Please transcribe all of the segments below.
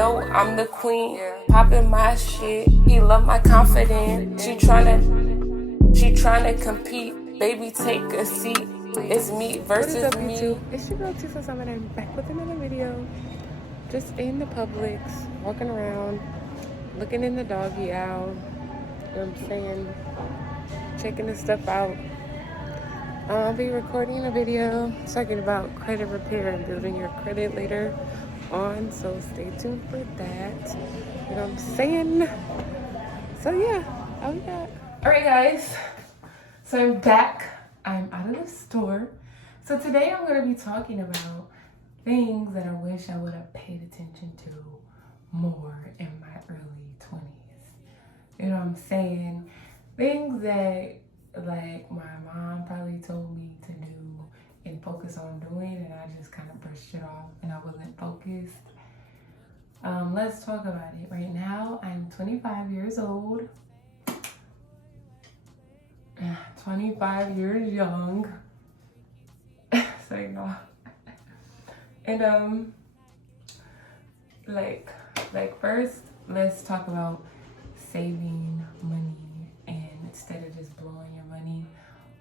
know I'm the queen. Popping my shit. He love my confidence. She tryna compete. Baby, take a seat. It's me versus What is up, me. YouTube? It's your girl Tisa Summit. I'm back with another video. Just in the Publix, walking around, looking in the doggy aisle. You know what I'm saying? Checking this stuff out. I'll be recording a video talking about credit repair and building your credit later on. So stay tuned for that. You know what I'm saying? So yeah, oh yeah. Alright guys, so I'm back. I'm out of the store. So today I'm going to be talking about things that I wish I would have paid attention to more in my early 20s. You know what I'm saying? Things that like my mom probably told me to do and focus on doing, and I just kind of brushed it off and I wasn't focused. Let's talk about it. Right now, I'm 25 years old. 25 years young. So you know. And like first, let's talk about saving money, and instead of just blowing your money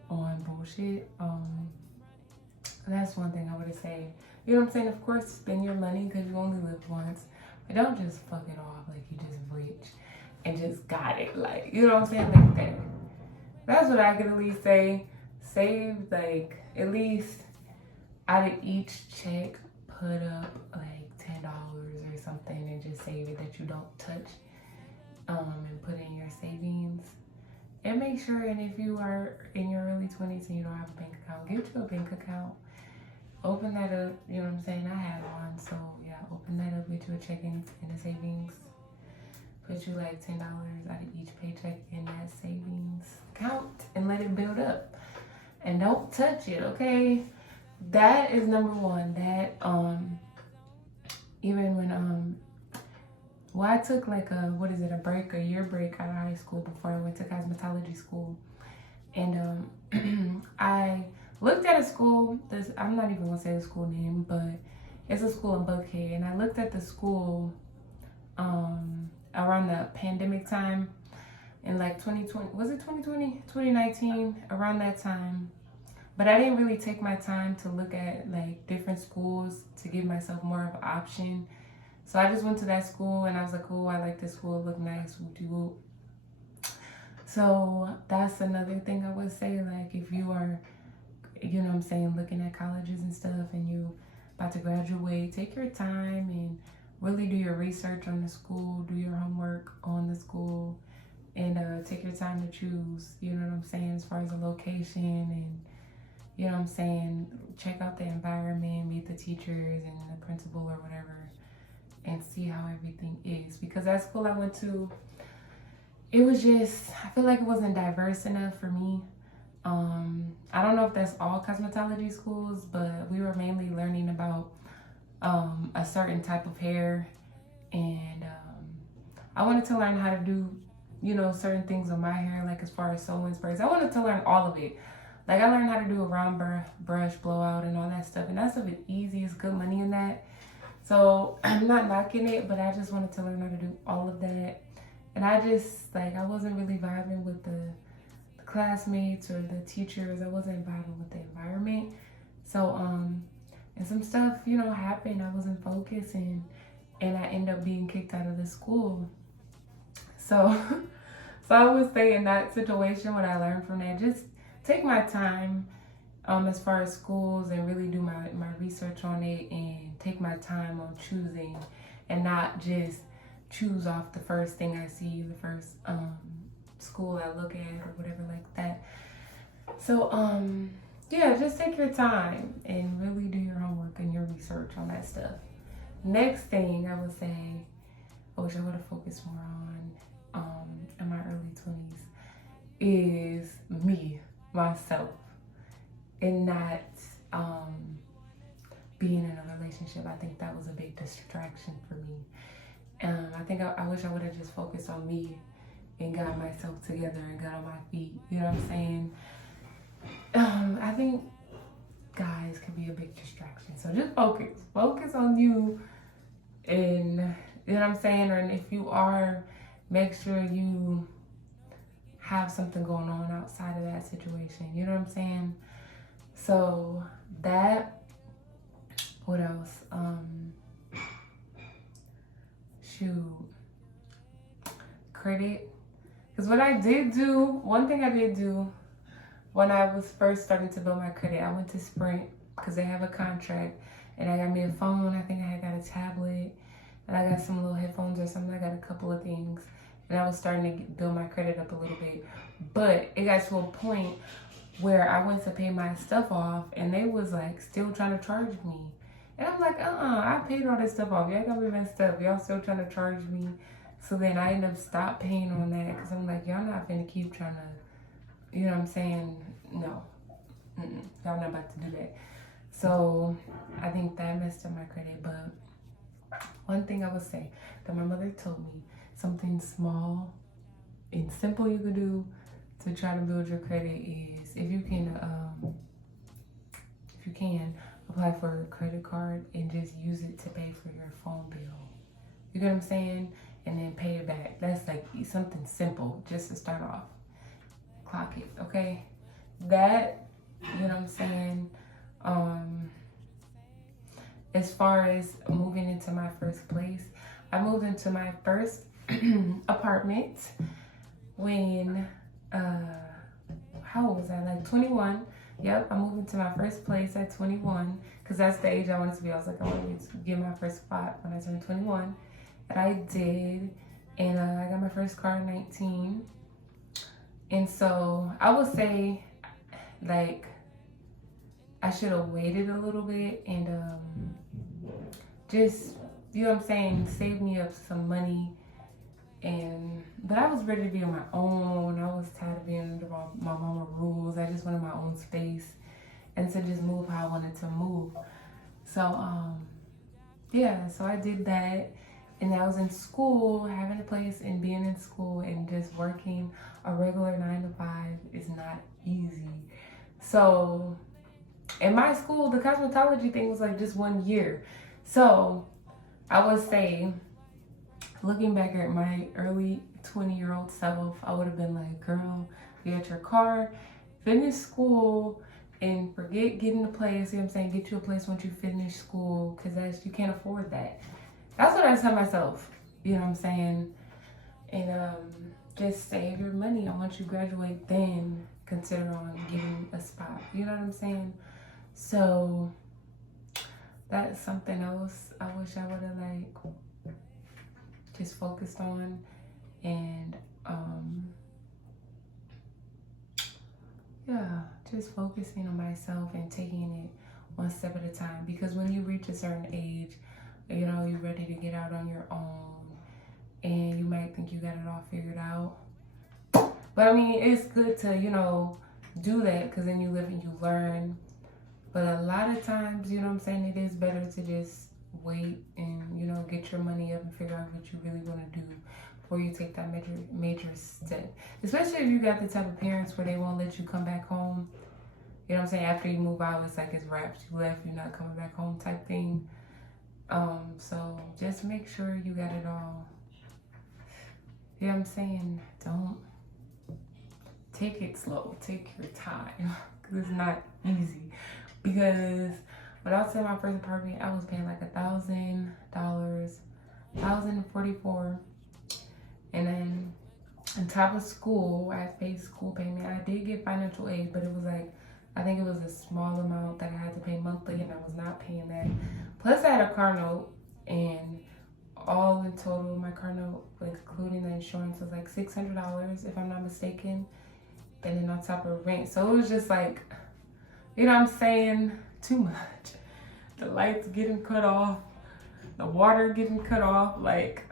on bullshit. That's one thing I would say. You know what I'm saying? Of course, spend your money because you only live once, but don't just fuck it off like you just rich and just got it. Like, you know what I'm saying? Like that. That's what I could at least say. Save like at least out of each check, put up like $10 or something and just save it that you don't touch. And put in your savings. And make sure, and if you are in your early 20s and you don't have a bank account, get you a bank account. Open that up, you know what I'm saying? I had one, so yeah, open that up, get you a checking and a savings. Put you like $10 out of each paycheck in that savings account and let it build up. And don't touch it, okay? That is number one. That even when I took like a year break out of high school before I went to cosmetology school. And I looked at a school, I'm not even gonna say the school name, but it's a school in Buckhead. And I looked at the school around the pandemic time in like 2020, was it 2020? 2019, around that time. But I didn't really take my time to look at like different schools to give myself more of an option. So I just went to that school and I was like, oh, I like this school, it looked nice, whoop-de-whoop. So that's another thing I would say, like if you are, you know what I'm saying, looking at colleges and stuff and you about to graduate, take your time and really do your research on the school, do your homework on the school, and take your time to choose, you know what I'm saying, as far as the location and, you know what I'm saying, check out the environment, meet the teachers and the principal or whatever, and see how everything is. Because that school I went to, it was just, I feel like it wasn't diverse enough for me. I don't know if that's all cosmetology schools, but we were mainly learning about a certain type of hair, and I wanted to learn how to do, you know, certain things on my hair, like as far as sewing sprays. I wanted to learn all of it. Like I learned how to do a round brush blowout and all that stuff, and that stuff is easy, it's good money in that. So I'm not knocking it, but I just wanted to learn how to do all of that. And I just, like, I wasn't really vibing with the classmates or the teachers. I wasn't vibing with the environment. So, and some stuff, you know, happened. I wasn't focusing, and I ended up being kicked out of the school. So, so I would say in that situation, what I learned from that, just take my time as far as schools and really do my research on it and take my time on choosing and not just choose off the first thing I see, the first school I look at or whatever like that. So yeah, just take your time and really do your homework and your research on that stuff. Next thing I would say, I wish I would have focused more on in my early 20s is me, myself, and not being in a relationship. I think that was a big distraction for me. I think I wish I would have just focused on me and got myself together and got on my feet. You know what I'm saying? I think guys can be a big distraction. So just focus on you and You know what I'm saying? Or if you are, make sure you have something going on outside of that situation. You know what I'm saying? So that, what else? Shoot. Credit. Because what I did do, one thing I did do when I was first starting to build my credit, I went to Sprint because they have a contract, and I got me a phone. I think I got a tablet, and I got some little headphones or something. I got a couple of things, and I was starting to build my credit up a little bit. But it got to a point where I went to pay my stuff off, and they was like still trying to charge me. And I'm like, I paid all this stuff off. Y'all got me messed up. Y'all still trying to charge me. So then I ended up stop paying on that because I'm like, y'all not finna keep trying to, you know what I'm saying? No. Y'all not about to do that. So I think that messed up my credit. But one thing I would say that my mother told me, something small and simple you could do to try to build your credit is if you can apply for a credit card and just use it to pay for your phone bill. You get what I'm saying? And then pay it back. That's like something simple just to start off. Clock it, okay? That, you know what I'm saying? As far as moving into my first place, I moved into my first apartment when, how old was I? Like 21. Yep, I moved into my first place at 21 because that's the age I wanted to be. I was like, I wanted to get my first spot when I turned 21. And I did. And I got my first car at 19. And so I would say, like, I should have waited a little bit and just, you know what I'm saying, save me up some money. But I was ready to be on my own. I was tired of being under my mama rules. I just wanted my own space and to just move how I wanted to move. So yeah, so I did that. And I was in school, having a place and being in school and just working a regular 9 to 5 is not easy. So in my school, the cosmetology thing was like just 1 year. So I would say, looking back at my early 20-year-old self, I would have been like, girl, get your car, finish school, and forget getting a place. You know what I'm saying? Get you a place once you finish school, because you can't afford that. That's what I tell myself, you know what I'm saying? And just save your money. And once you graduate, then consider on getting a spot. You know what I'm saying? So that's something else I wish I would have like just focused on. And yeah, just focusing on myself and taking it one step at a time. Because when you reach a certain age, you know, you're ready to get out on your own and you might think you got it all figured out. But I mean, it's good to, you know, do that because then you live and you learn. But a lot of times, you know what I'm saying, it is better to just wait and, you know, get your money up and figure out what you really want to do before you take that major step. Especially if you got the type of parents where they won't let you come back home. You know what I'm saying? After you move out, it's like it's wrapped. You left, you're not coming back home type thing. So just make sure you got it all. You know what I'm saying? Don't take it slow. Take your time. Because it's not easy. Because when I was in my first apartment, I was paying like $1,000, $1,044. And then on top of school, I paid school payment. I did get financial aid, but it was like, I think it was a small amount that I had to pay monthly, and I was not paying that. Plus, I had a car note, and all in total, my car note, including the insurance, was like $600, if I'm not mistaken. And then on top of rent. So it was just like, you know what I'm saying? Too much. The lights getting cut off, the water getting cut off. Like,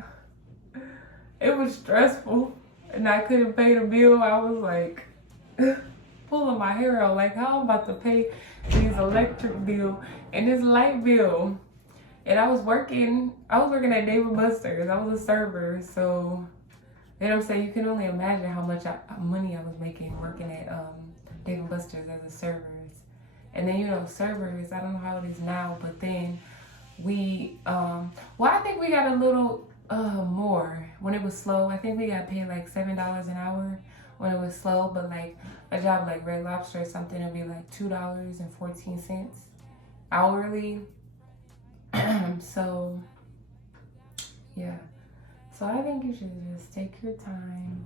it was stressful, and I couldn't pay the bill. I was like pulling my hair out, like how I'm about to pay these electric bill and this light bill. And I was working at Dave & Buster's. I was a server, so you know what I'm saying, you can only imagine how much money I was making working at Dave & Buster's as a server. And then, you know, servers, I don't know how it is now, but then we I think we got a little more when it was slow. I think we got paid like $7 an hour when it was slow, but like a job like Red Lobster or something, it'd be like $2.14 hourly. So yeah, so I think you should just take your time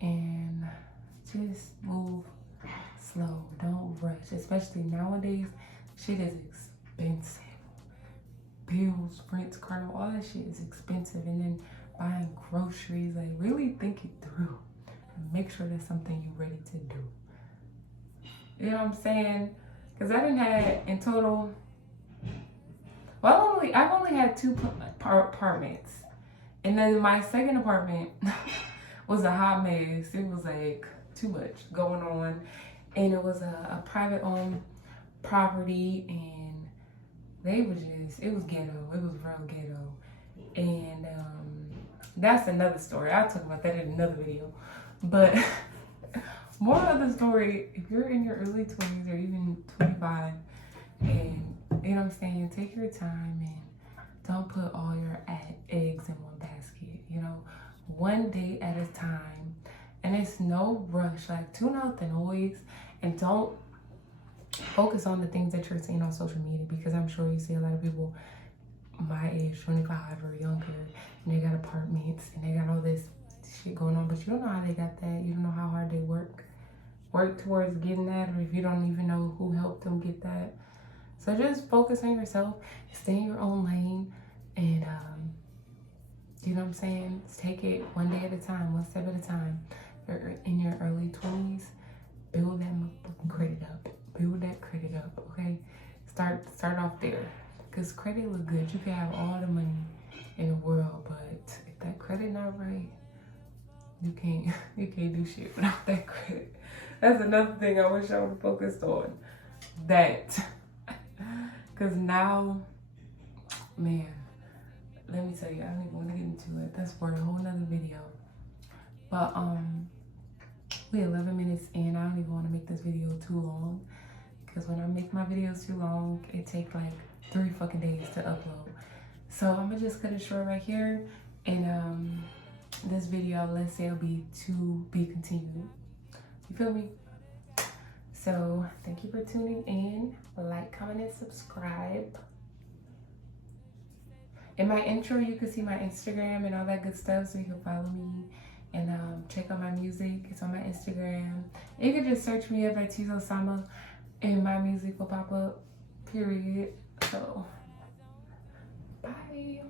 and just move slow. Don't rush, especially nowadays. Shit is expensive. Bills, rent, car, all that shit is expensive. And then buying groceries, like really think it through and make sure that's something you're ready to do. You know what I'm saying? Because I didn't have in total, well, I've only had 2 apartments. And then my second apartment was a hot mess. It was like too much going on. And it was a private owned property, and they was just, it was ghetto. It was real ghetto. And that's another story. I'll talk about that in another video. But more of the story, if you're in your early 20s or even 25, and you know what I'm saying, take your time and don't put all your eggs in one basket. You know, one day at a time. And it's no rush. Like, tune out the noise and don't focus on the things that you're seeing on social media, because I'm sure you see a lot of people my age, 25 or younger, and they got apartments and they got all this shit going on, but you don't know how they got that. You don't know how hard they work towards getting that, or if you don't even know who helped them get that. So just focus on yourself, stay in your own lane, and you know what I'm saying? Just take it one day at a time, one step at a time. You're in your early 20s, build that credit up. Build that credit up, okay? Start off there. Because credit look good. You can have all the money in the world, but if that credit not right, you can't do shit without that credit. That's another thing I wish I would have focused on. That. Because now, man, let me tell you, I don't even want to get into it. That's for a whole nother video. But we're 11 minutes in. I don't even want to make this video too long, because when I make my videos too long, it takes like 3 fucking days to upload. So I'm gonna just cut it short right here. And this video, let's say, it'll be to be continued. You feel me? So thank you for tuning in. Like, comment, and subscribe. In my intro, you can see my Instagram and all that good stuff, so you can follow me and check out my music. It's on my Instagram. You can just search me up at Tizo Sama and my music will pop up, period. So, bye.